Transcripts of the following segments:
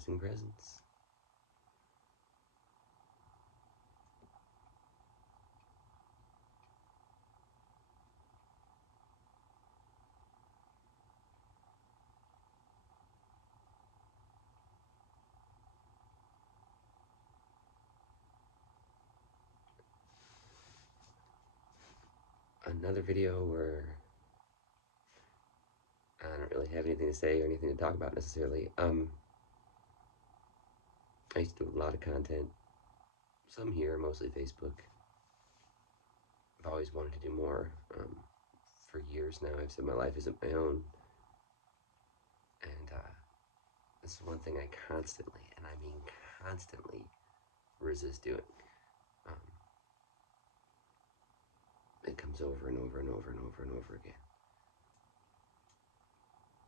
missing presents. Another video where I don't really have anything to say or anything to talk about necessarily. I used to do a lot of content, some here, mostly Facebook. I've always wanted to do more. For years now, I've said my life isn't my own, and this is one thing I constantly, and I mean constantly, resist doing. Um, it comes over and over and over and over and over again.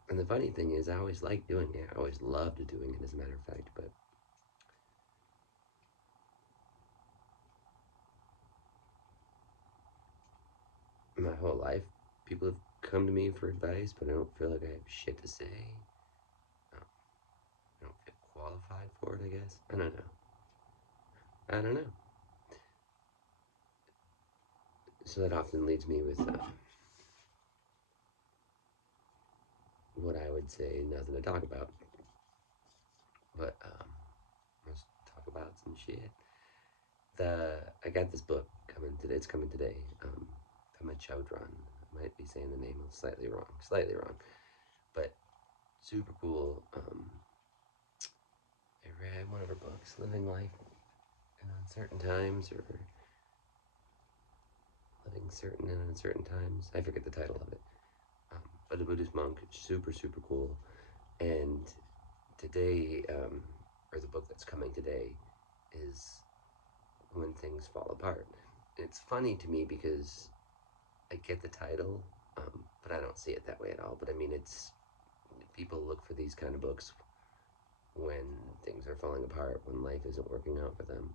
And the funny thing is, I always liked doing it. I always loved doing it, as a matter of fact. But my whole life, people have come to me for advice, but I don't feel like I have shit to say. Um, I don't feel qualified for it, I guess. I don't know. I don't know. So that often leaves me with what I would say nothing to talk about. But let's talk about some shit. I got this book coming today. It's coming today. Pema Chodron. I might be saying the name slightly wrong, but super cool. I read one of her books, Living Life in Uncertain Times, or Living Certain in Uncertain Times. I forget the title of it. But a Buddhist monk, super cool. And today, or the book that's coming today, is When Things Fall Apart. It's funny to me because I get the title, but I don't see it that way at all. But I mean, it's people look for these kind of books when things are falling apart, when life isn't working out for them.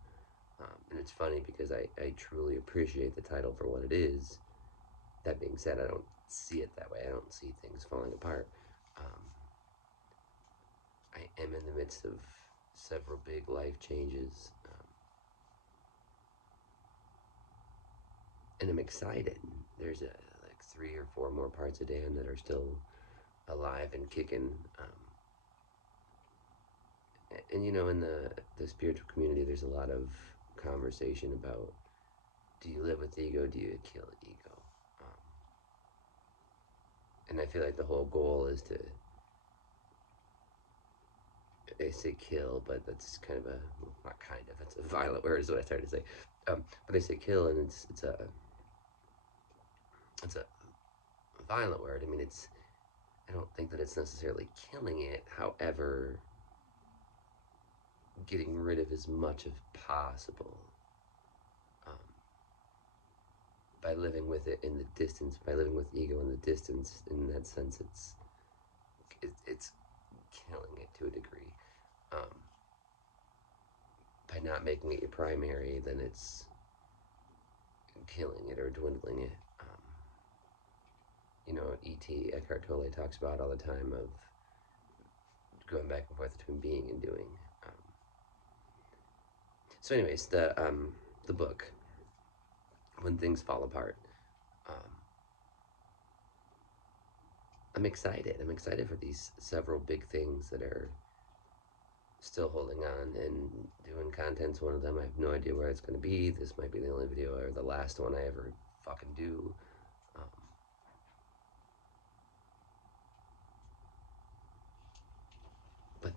And it's funny because I truly appreciate the title for what it is. That being said, I don't see it that way. I don't see things falling apart. Um, I am in the midst of several big life changes, and I'm excited. There's like 3 or 4 more parts of Dan that are still alive and kicking. And you know, in the spiritual community, there's a lot of conversation about, do you live with ego? Do you kill ego? Um, and I feel like the whole goal is to, they say kill, but that's kind of a, not kind of, it's a violent word is what I started to say. But they say kill, and it's a violent word. I mean, I don't think that it's necessarily killing it. However, getting rid of as much as possible, um, by living with it in the distance, by living with ego in the distance. In that sense, it's killing it to a degree. Um, by not making it your primary, then it's killing it or dwindling it. You know, E.T. Eckhart Tolle talks about all the time of going back and forth between being and doing. Um, so, anyways, the book, When Things Fall Apart. Um, I'm excited. I'm excited for these several big things that are still holding on, and doing content's one of them. I have no idea where it's going to be. This might be the only video or the last one I ever fucking do. Um, but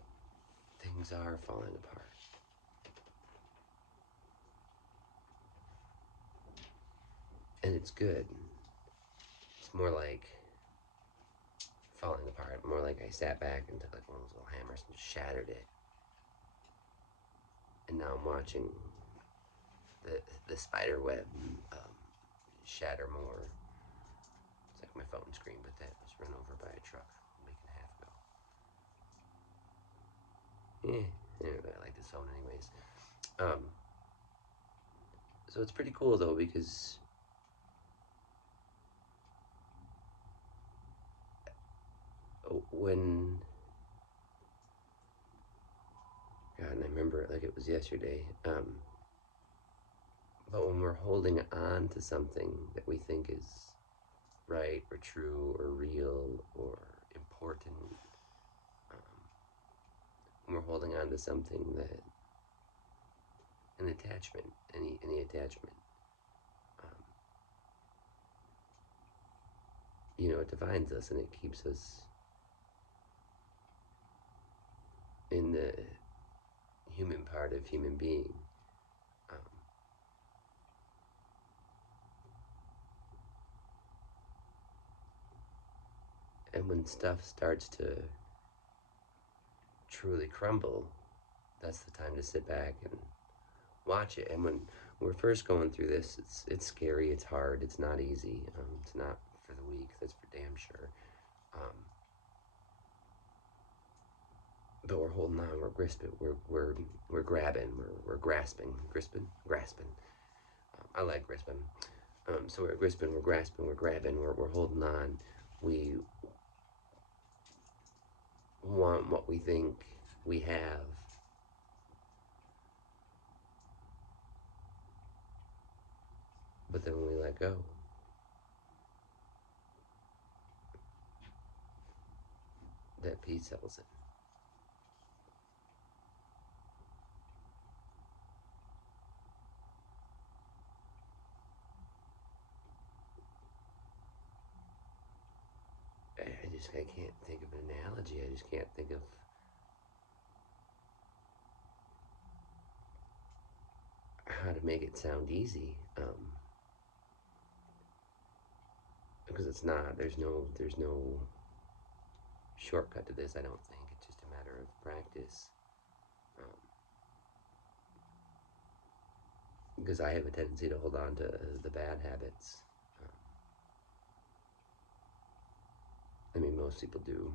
things are falling apart. And it's good. It's more like falling apart, more like I sat back and took like one of those little hammers and shattered it. And now I'm watching the spider web shatter more. It's like my phone screen, but that was run over by a truck a week and a half ago. Anyway, I like this phone anyways. Um, so it's pretty cool though, because when God, and I remember it like it was yesterday. But when we're holding on to something that we think is right or true or real or important, um, when we're holding on to something that an attachment, any attachment, um, it defines us and it keeps us in the human part of human being. Um, and when stuff starts to truly crumble, that's the time to sit back and watch it. And when we're first going through this, it's scary, it's hard, it's not easy. It's not for the weak, that's for damn sure. Um, but we're holding on, we're grasping, we're grabbing, we're grasping, grasping. I like grasping. So we're grasping, we're grasping, we're grabbing, we're holding on. We want what we think we have, but then when we let go, that peace settles in. I can't think of an analogy. I just can't think of how to make it sound easy. Because it's not. There's no shortcut to this. I don't think it's just a matter of practice. Because I have a tendency to hold on to the bad habits. I mean, most people do.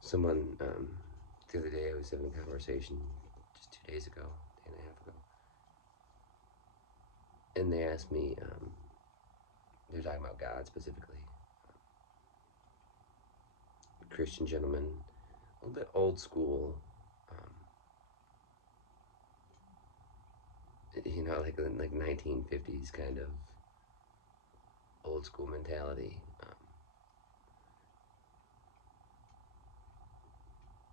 Someone the other day I was having a conversation just 2 days ago, day and a half ago, and they asked me. They're talking about God specifically. Christian gentleman, a little bit old school. Like 1950s kind of old school mentality.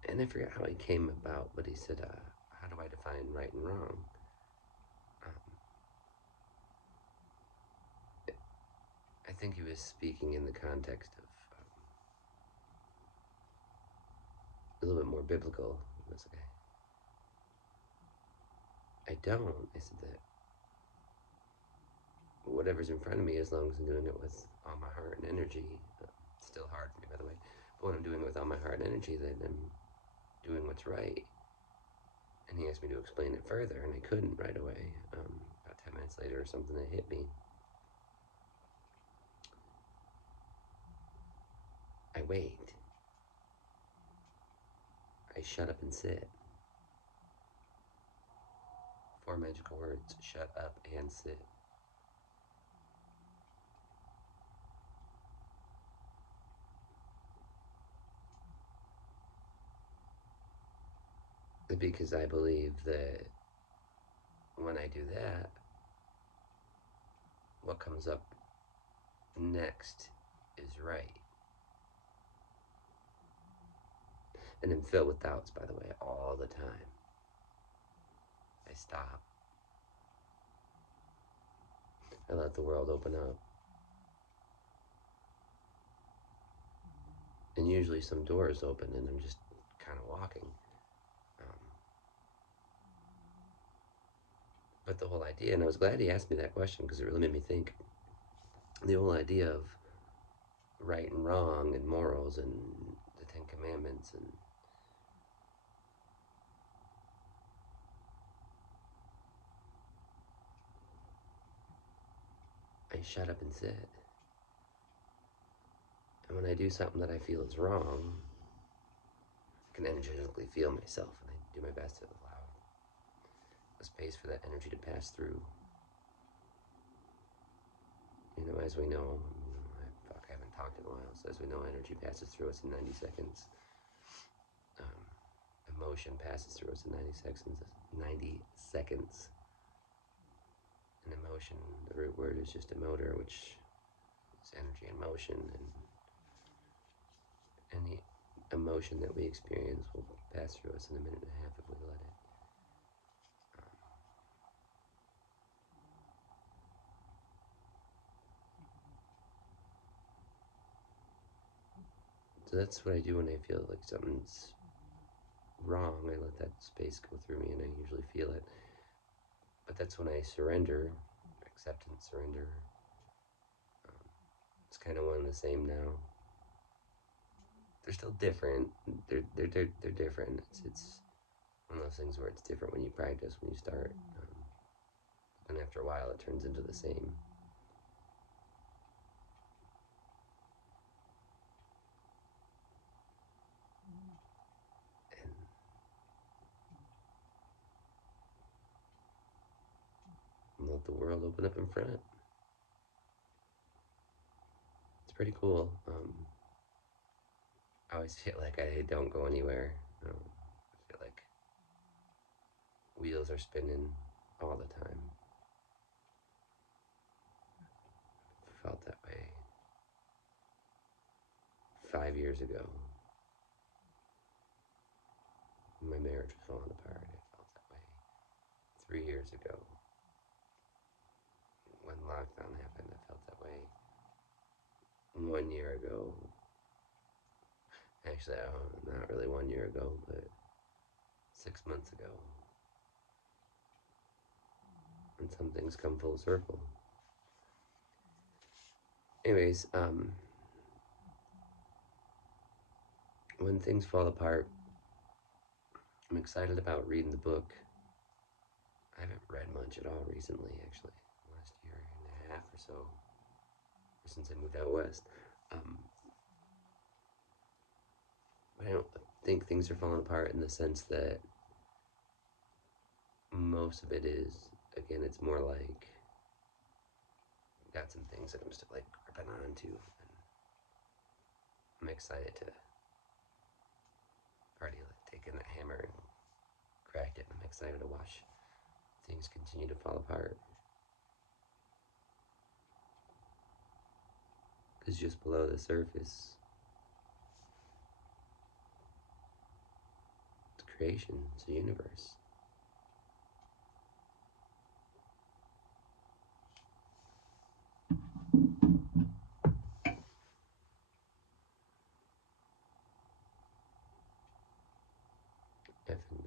And I forget how he came about, but he said, "How do I define right and wrong?" Um, I think he was speaking in the context of a little bit more biblical. He was like, I don't. I said that whatever's in front of me, as long as I'm doing it with all my heart and energy, it's still hard for me, by the way. But when I'm doing it with all my heart and energy, then I'm doing what's right. And he asked me to explain it further, and I couldn't right away. About 10 minutes later or something, it hit me. I wait. I shut up and sit. 4 magical words: shut up and sit. Because I believe that when I do that, what comes up next is right. And I'm filled with doubts, by the way, all the time. I stop. I let the world open up. And usually some doors open and I'm just kind of walking. Um, but the whole idea, and I was glad he asked me that question because it really made me think. The whole idea of right and wrong and morals and the Ten Commandments, and I shut up and sit. And when I do something that I feel is wrong, I can energetically feel myself, and I do my best to allow a space for that energy to pass through. As we know, I haven't talked in a while. So as we know, energy passes through us in 90 seconds. Emotion passes through us in 90 seconds. 90 seconds. And emotion, the root word is just emoter, which is energy and motion. And any emotion that we experience will pass through us in a minute and a half if we let it. So that's what I do when I feel like something's wrong. I let that space go through me and I usually feel it. But that's when I surrender, acceptance, surrender. It's kind of one and the same now. They're still different. They're different. It's one of those things where it's different when you practice, when you start. And after a while, it turns into the same. And let the world open up in front. It's pretty cool. I always feel like I don't go anywhere. I feel like wheels are spinning all the time. Felt that way 5 years ago. My marriage was falling apart. I felt that way 3 years ago. When lockdown happened, I felt that way 1 year ago. Actually, not really 1 year ago, but 6 months ago. And some things come full circle. Anyways, when things fall apart, I'm excited about reading the book. I haven't read much at all recently, actually. Last year and a half or so, since I moved out west. But I don't think things are falling apart in the sense that most of it is, again, it's more like got some things that I'm still like gripping onto, and I'm excited to already like taken that hammer and cracked it. And I'm excited to watch things continue to fall apart. Because just below the surface, it's creation, it's a universe. Effing